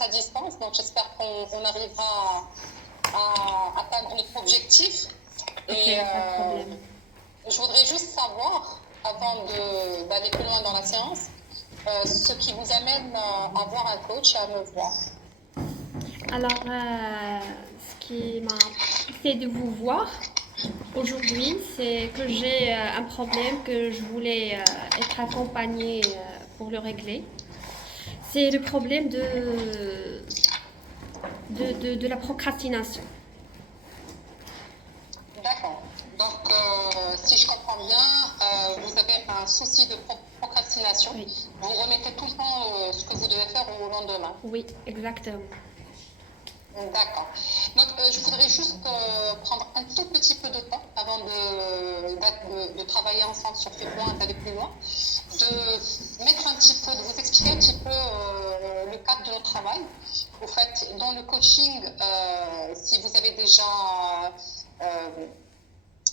à distance, donc j'espère qu'on arrivera à atteindre notre objectif. Ok, Et pas de problème. je voudrais juste savoir, avant d'aller plus loin dans la séance, ce qui vous amène à voir un coach et à me voir. Alors, ce qui m'a poussé de vous voir aujourd'hui, c'est que j'ai un problème que je voulais être accompagnée pour le régler. C'est le problème de la procrastination. D'accord. Donc, si je comprends bien, vous avez un souci de procrastination. Oui, Vous remettez tout le temps ce que vous devez faire au lendemain. oui, exactement. D'accord. Donc, je voudrais juste prendre un tout petit peu de temps avant de travailler ensemble sur ce point, d'aller plus loin, de mettre un petit peu, de vous expliquer un petit peu le cadre de notre travail. Au fait, dans le coaching, si vous avez déjà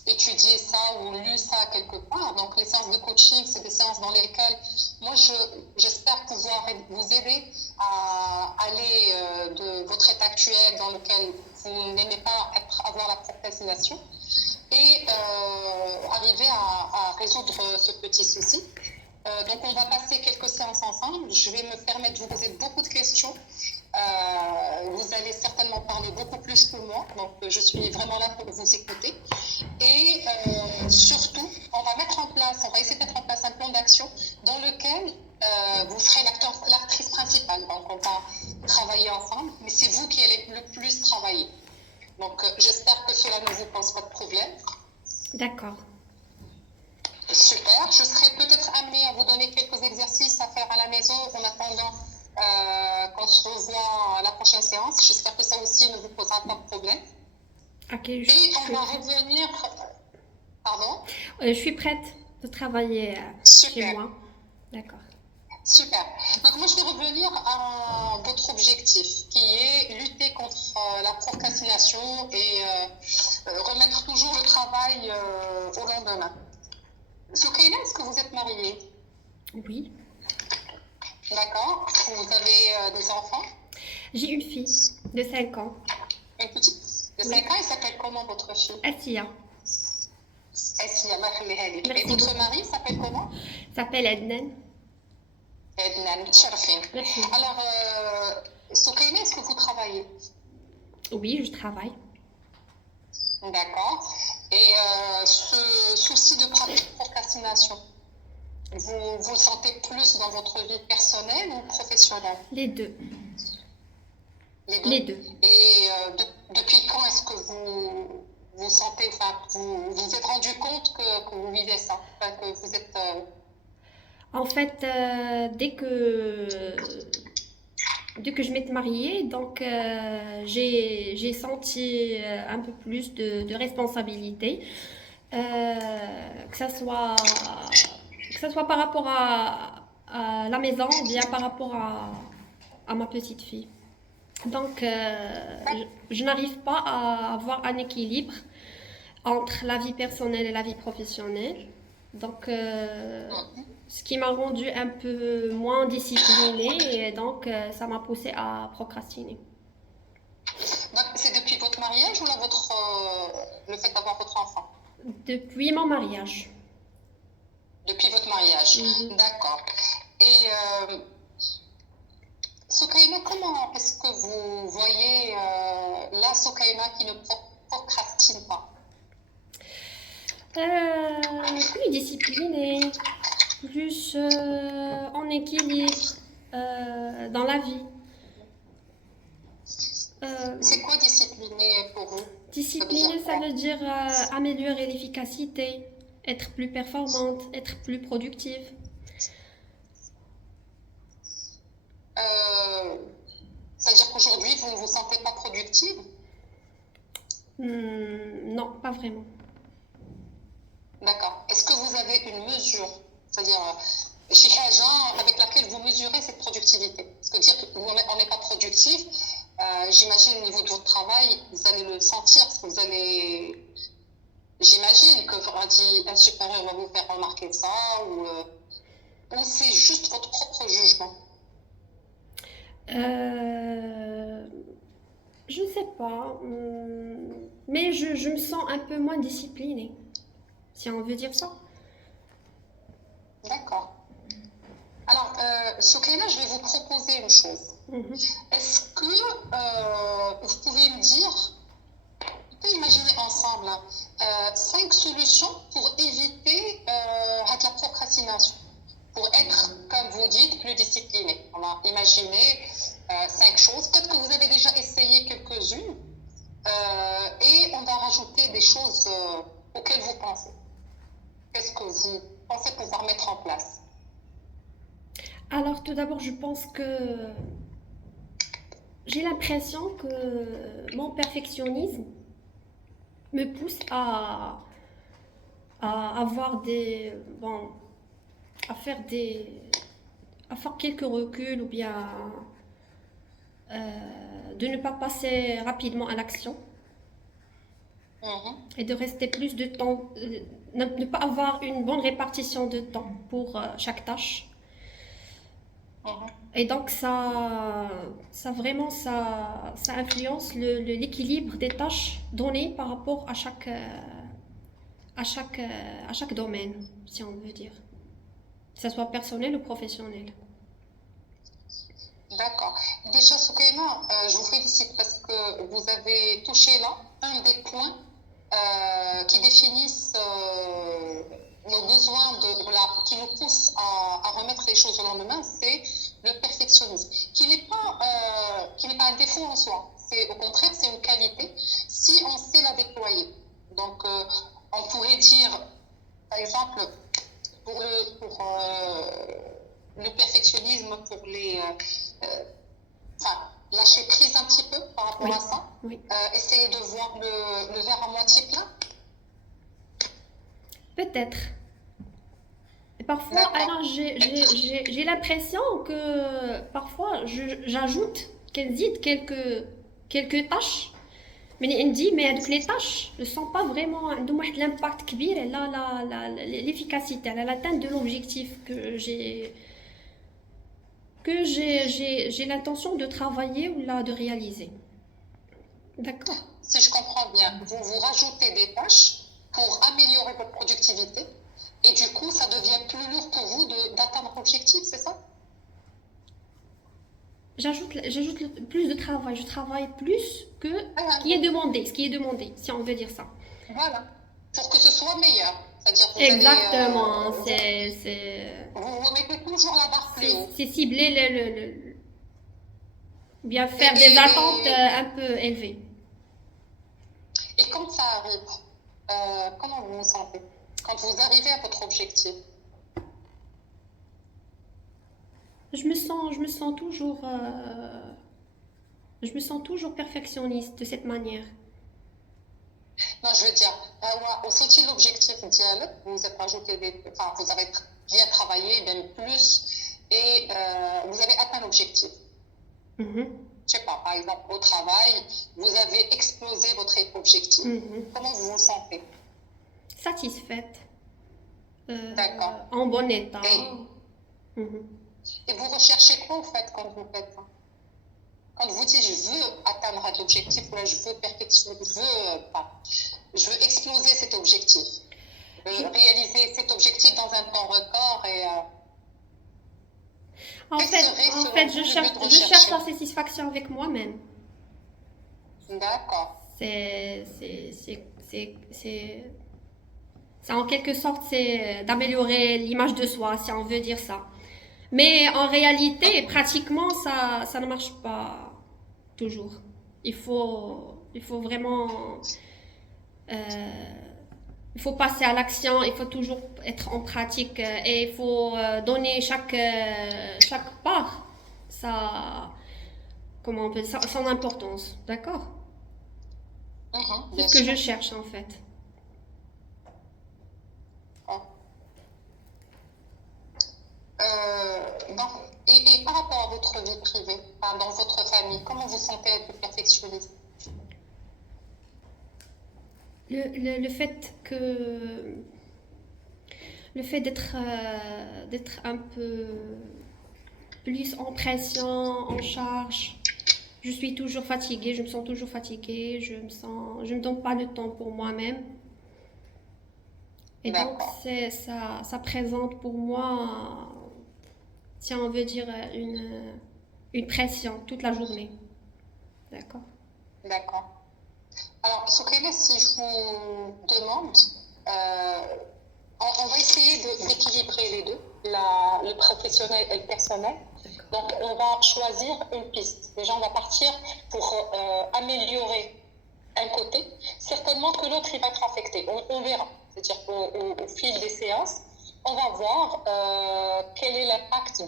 étudié ça ou lu ça quelque part. Donc, les séances de coaching, c'est des séances dans lesquelles moi, j'espère pouvoir vous aider à aller de votre état actuel dans lequel vous n'aimez pas avoir la procrastination et arriver à résoudre ce petit souci. Donc, on va passer quelques séances ensemble. Je vais me permettre de vous poser beaucoup de questions. Vous allez certainement parler beaucoup plus que moi, donc je suis vraiment là pour vous écouter. Et surtout, on va essayer de mettre en place un plan d'action dans lequel vous serez l'actrice principale. Donc, on va travailler ensemble, mais c'est vous qui allez le plus travailler. Donc, j'espère que cela ne vous pose pas de problème. D'accord. Super. Je serai peut-être amenée à vous donner quelques exercices à faire à la maison en attendant qu'on se revoit à la prochaine séance. J'espère que ça aussi ne vous posera pas de problème. Ok, Et on va revenir... Pardon? je suis prête de travailler chez Super. moi. D'accord. Super. Donc moi, je vais revenir à votre objectif, qui est lutter contre la procrastination et remettre toujours le travail au lendemain. Soukaina, est-ce que vous êtes mariée? Oui. D'accord. Vous avez des enfants? J'ai une fille de 5 ans. Une petite de 5 ans, elle s'appelle comment votre fille? Assia. Essia, Allah يخليها لك. Merci Et votre beaucoup. mari s'appelle comment? S'appelle Adnan. Ednan, متشرفين. Merci. Alors, Soukaina, est-ce que vous travaillez? Oui, je travaille. D'accord. Et ce souci de procrastination, vous le sentez plus dans votre vie personnelle ou professionnelle? Les deux. Les deux. Les deux. Et depuis quand est-ce que vous sentez, enfin, vous vous êtes rendu compte que vous vivez ça, enfin, que vous êtes... En fait, dès que je m'étais mariée, donc j'ai senti un peu plus de responsabilité, que ça soit par rapport à la maison ou bien par rapport à ma petite fille. Donc, je n'arrive pas à avoir un équilibre entre la vie personnelle et la vie professionnelle. Donc, ce qui m'a rendue un peu moins disciplinée et donc ça m'a poussée à procrastiner. Donc, c'est depuis votre mariage ou là, le fait d'avoir votre enfant? Depuis mon mariage. Depuis votre mariage. D'accord. Et Soukaina, comment est-ce que vous voyez la Soukaina qui ne procrastine pas? Plus disciplinée, plus en équilibre dans la vie. C'est quoi discipliné pour vous? Disciplinée, ça veut dire améliorer l'efficacité, être plus performante, être plus productive. C'est-à-dire qu'aujourd'hui, vous ne vous sentez pas productive? Non, pas vraiment. D'accord. Est-ce que vous avez une mesure? C'est-à-dire, chez agent avec laquelle vous mesurez cette productivité? Parce que dire qu'on n'est pas productif, j'imagine au niveau de votre travail, vous allez le sentir, parce que vous allez... J'imagine que un supérieur va vous faire remarquer ça, ou c'est juste votre propre jugement? Euh, je ne sais pas, mais je me sens un peu moins disciplinée, si on veut dire ça. D'accord. Alors, Soukaina, je vais vous proposer une chose. Mhm. Est-ce que vous pouvez me dire, on peut imaginer ensemble hein, 5 solutions pour éviter la procrastination, pour être, comme vous dites, plus discipliné. On va imaginer 5 choses. Peut-être que vous avez déjà essayé quelques-unes et on va rajouter des choses auxquelles vous pensez. Qu'est-ce que vous pensez pouvoir mettre en place? Alors, tout d'abord, je pense que j'ai l'impression que mon perfectionnisme me pousse à avoir bon, à faire à faire quelques reculs ou bien de ne pas passer rapidement à l'action Mhm, et de rester plus de temps, ne pas avoir une bonne répartition de temps pour chaque tâche. mhm. Et donc ça vraiment, ça influence l'équilibre des tâches données par rapport à chaque domaine, si on veut dire, que ce soit personnel ou professionnel. D'accord. Déjà, Soukaina, je vous félicite parce que vous avez touché là un des points qui définissent nos besoins qui nous poussent à remettre les choses au lendemain, c'est le perfectionnisme, qui n'est pas un défaut en soi. C'est au contraire, c'est une qualité si on sait la déployer. Donc, on pourrait dire, par exemple, pour le perfectionnisme, pour enfin, lâcher prise un petit peu par rapport Oui, à ça, oui. essayer de voir le verre à moitié plein. Peut-être. Et parfois, D'accord. alors j'ai l'impression que parfois j'ajoute quelques tâches. Mais on dit, mais donc les tâches ne sont pas vraiment عندهم واحد l'impact كبير على l'efficacité, à l'atteinte de l'objectif j'ai l'intention de travailler ou là de réaliser. D'accord. Si je comprends bien, vous rajoutez des tâches pour améliorer votre productivité et du coup, ça devient plus lourd pour vous d'atteindre l'objectif, c'est ça? J'ajoute plus de travail. Je travaille plus que Ah, ce qui est demandé, si on veut dire ça. voilà. Pour que ce soit meilleur. C'est-à-dire que Exactement. vous mettez toujours la barre plus haut. C'est cibler bien Et, faire des attentes et, un peu élevées. et quand ça arrive, comment vous vous sentez? Quand vous arrivez à votre objectif? Je me sens toujours perfectionniste de cette manière. Non, je veux dire, au sorti l'objectif idéal, vous avez rajouté enfin, vous avez bien travaillé, même plus, et vous avez atteint l'objectif. Mhm, Je sais pas, par exemple, au travail, vous avez explosé votre objectif. mhm. Comment vous vous sentez? Satisfaite, D'accord. en bon état. Et, Mhm. et vous recherchez quoi, en fait, quand vous faites ça? Quand vous dites, je veux atteindre cet objectif, ou là, je veux perfectionner, je veux exploser cet objectif, Je- réaliser cet objectif dans un temps record, et quel serait, en selon fait, vous, le but de je cherche rechercher? la satisfaction avec moi-même. D'accord. C'est, c'est, c'est, c'est, c'est, en quelque sorte, c'est d'améliorer l'image de soi, si on veut dire ça. Mais en réalité, pratiquement, ça ne marche pas toujours. Il faut vraiment, euh, il faut passer à l'action, il faut toujours être en pratique et il faut donner chaque part comment on peut, son importance. D'accord. Mhm, C'est bien ce que sûr. je cherche en fait. Bon. Donc, et par rapport à votre vie privée, enfin, dans votre famille, comment vous sentez être perfectionniste? Le fait d'être un peu plus en pression, en charge. Je suis toujours fatiguée, je me sens toujours fatiguée, je me donne pas de temps pour moi-même. Et donc, D'accord, ça présente pour moi, si on veut dire, une pression toute la journée. D'accord? d'accord. Alors, Soukaina, si je vous demande, euh, on va essayer d'équilibrer les deux, le professionnel et le personnel. D'accord. Donc, on va choisir une piste. Déjà, on va partir pour améliorer un côté. Certainement que l'autre, il va être affecté. On verra. C'est-à-dire qu'au fil des séances, on va voir quel est l'impact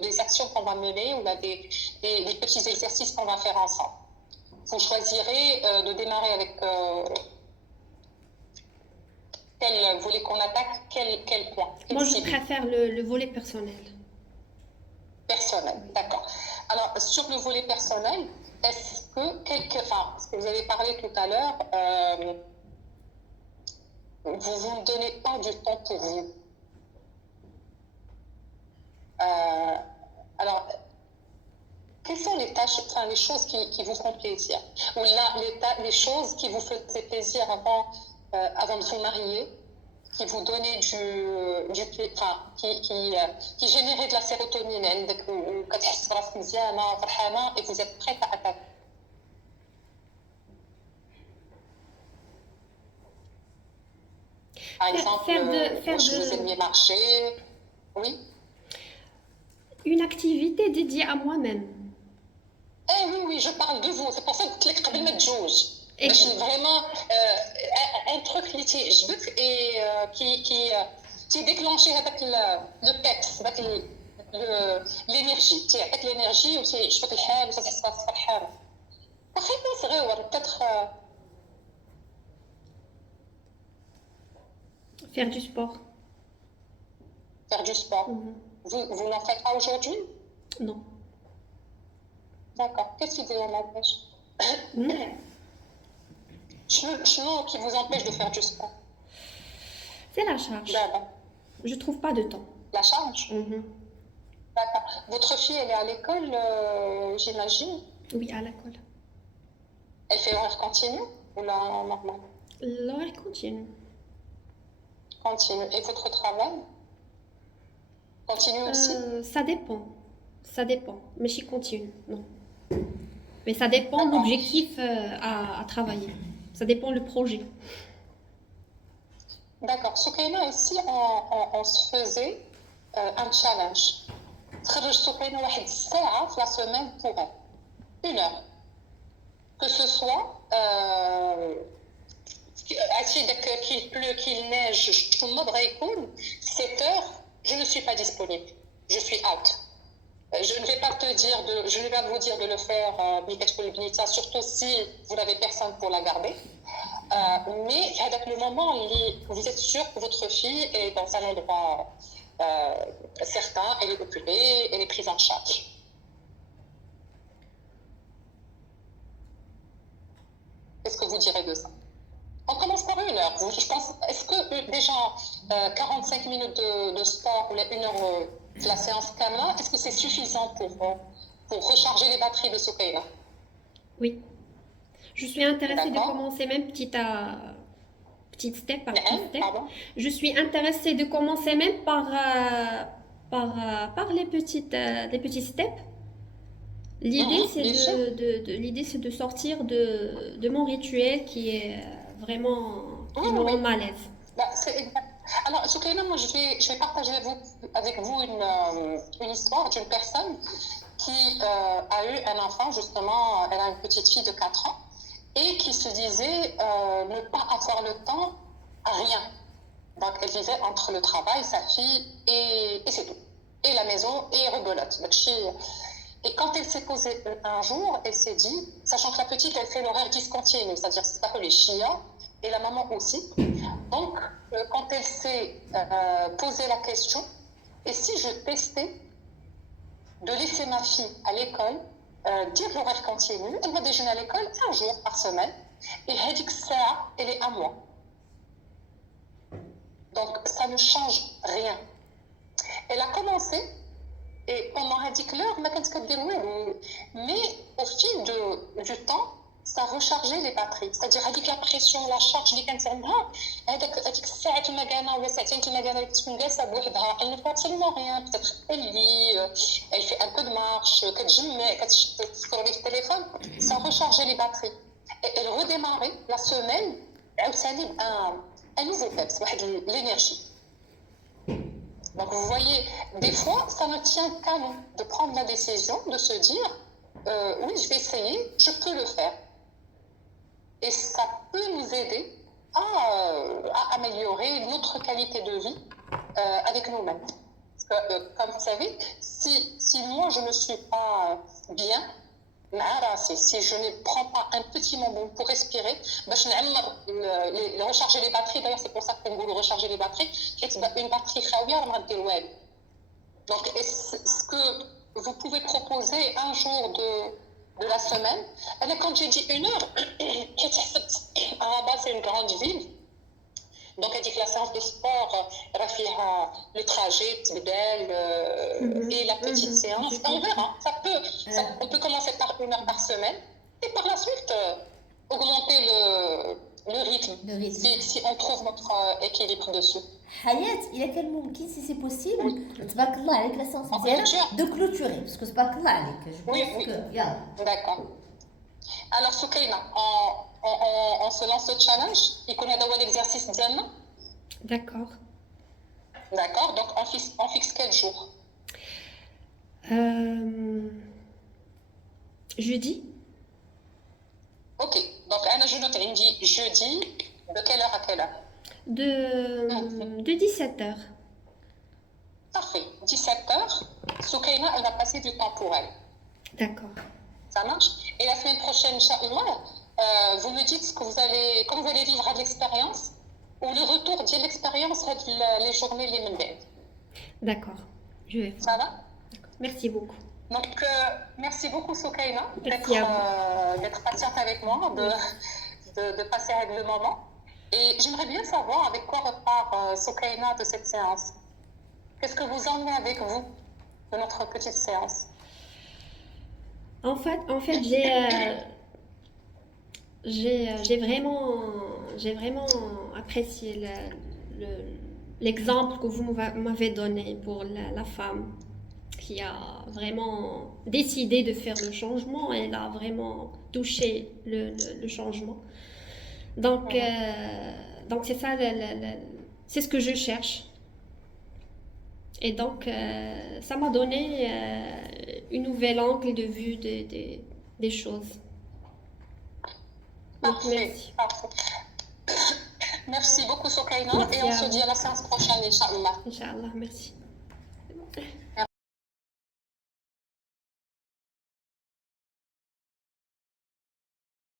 des actions qu'on va mener ou là, des petits exercices qu'on va faire ensemble. Vous choisirez de démarrer avec quel volet qu'on attaque, quel point, quelle Moi, je cible. préfère le volet personnel. Personnel, d'accord. Alors, sur le volet personnel, est-ce que, enfin, ce que vous avez parlé tout à l'heure, vous ne donnez pas du temps pour vous. Euh, alors, quelles sont les tâches, enfin, les choses qui vous font plaisir? Ou là, les choses qui vous faisaient plaisir avant de vous marier, qui vous donnaient enfin, qui généraient de la sérotonine, et vous êtes prête à attaquer. Par exemple, Faire vous aimiez marcher. Oui. une activité dédiée à moi-même. Eh oui, oui, je parle de vous. C'est pour ça que je قبل ما تجوز. Et باش vraiment un truc اللي تيعجبك et qui déclenché هذاك le peps, هذاك l'énergie. تيعطيك l'énergie وتيعجبك الحال وتحس راسك فرحانة. واخا يكون صغير peut-être faire du sport. faire du sport. Vous n'en faites pas aujourd'hui? Non. D'accord. Qu'est-ce qui vous en empêche? شنو qui vous empêche de faire du sport? C'est la charge. D'accord. Je trouve pas de temps. La charge? D'accord. Votre fille, elle est à l'école, j'imagine? Oui, à l'école. Elle fait horaire continu ou là, normal? L'horaire continue. Continue. Et votre travail? Continue aussi? Ça dépend. Ça dépend. Mais je continue. Non. Mais ça dépend D'accord. l'objectif à travailler. Ça dépend le projet. D'accord. Soukaina, ici, on se faisait un challenge. تخرج سوقينا واحد الساعة في la semaine pour elle. 1 heure. Que ce soit qu'il pleut, qu'il neige, tout le monde يكون 7 heures, je ne suis pas disponible. Je suis out. Je ne vais pas je ne vais pas vous dire de le faire, surtout si vous n'avez personne pour la garder. Mais avec le moment où vous êtes sûr que votre fille est dans un endroit certain, elle est occupée, elle est prise en charge. Qu'est-ce que vous direz de ça? On commence par 1 heure. Je pense, est-ce que déjà 45 minutes de sport ou 1 heure de la séance Kama, est-ce que c'est suffisant pour recharger les batteries de Soukaina? Oui. Je suis intéressée de D'accord. commencer même petit step par petit step. Pardon? Je suis intéressée de commencer même par les petits steps. L'idée, l'idée, c'est de sortir de mon rituel qui est vraiment, qui me rend mal à l'aise. Bah, alors, Soukaina, moi, je vais partager avec vous une histoire d'une personne qui a eu un enfant, justement, elle a une petite fille de 4 ans, et qui se disait ne pas avoir le temps à rien. Donc, elle vivait entre le travail, sa fille, et c'est tout. Et la maison, et rebelote. Et quand elle s'est posée un jour, elle s'est dit, sachant que la petite, elle fait l'horaire discontinu, c'est-à-dire c'est pas que les chiens, et la maman aussi. Donc, quand elle s'est posé la question, et si je testais de laisser ma fille à l'école, dire l'horaire continu, elle va déjeuner à l'école 1 jour par semaine, et Hadik Saa, elle est à moi. Donc, ça ne change rien. Elle a commencé Et pendant l'heure, ما كانت كدير والو. Mais au fil du temps, ça rechargeait les batteries. C'est-à-dire هذيك la pression, la charge اللي كانت عندها هذيك الساعات المكانه ولا ساعتين المكانه اللي تكون جالسه بوحدها elle ne fait absolument rien. Peut-être elle lit, elle fait un peu de marche, كتجمع كتسكرولي في التليفون, ça rechargeait les batteries. Et elle redémarrait la semaine عاوتاني un nouveau peps, واحد l'énergie. Donc vous voyez, des fois, ça ne tient qu'à nous de prendre la décision, de se dire, oui, je vais essayer, je peux le faire. Et ça peut nous aider à améliorer notre qualité de vie avec nous-mêmes. Parce que, comme vous savez, si moi je ne suis pas bien, si je ne prends pas un petit moment pour respirer, recharger les batteries, d'ailleurs c'est pour ça qu'on veut recharger les batteries, une batterie خاوية راه ما غدير والو. Donc est-ce que vous pouvez proposer un jour de la semaine? Quand j'ai dit 1 heure, à Rabat c'est une grande ville. Donc elle dit que la séance de sport, le trajet, et la petite séance, on verra. On peut commencer par 1 heure par semaine et par la suite augmenter le rythme, si on trouve notre équilibre dessus. حياة إلا كان ممكن سي سي بوسيبل تبارك الله عليك لا سيونس ديالك دو كلوتوري باسكو تبارك الله عليك Oui, يلا d'accord. Alors Soukaina, on se lance le challenge. يكون هذا هو l'exercice ديالنا. D'accord. D'accord, donc on fixe quel jour? Jeudi. Ok, donc أنا je note عندي jeudi de quelle heure à quelle heure? De 17h. Parfait, 17h. Soukaina, elle va passer du temps pour elle. D'accord. Ça marche? Et la semaine prochaine, Inch'Allah, vous me dites quand vous allez vivre de l'expérience ou le retour de l'expérience les journées les mêmes. D'accord. Je vais voir. Ça va? Merci beaucoup. Donc, merci beaucoup Soukaina Merci à d'être patiente avec moi, de passer avec le moment. Et j'aimerais bien savoir avec quoi repart Soukaina de cette séance. Qu'est-ce que vous emmenez avec vous de notre petite séance? En fait, j'ai vraiment apprécié l'exemple que vous m'avez donné pour la femme qui a vraiment décidé de faire le changement. Elle a vraiment touché le changement. Donc c'est ça, c'est ce que je cherche. Et donc, ça m'a donné une nouvelle angle de vue des choses. Donc, Parfait, merci. parfait. Merci beaucoup Soukaina et on Merci se dit à la séance prochaine, Inch'Allah. Inch'Allah, merci.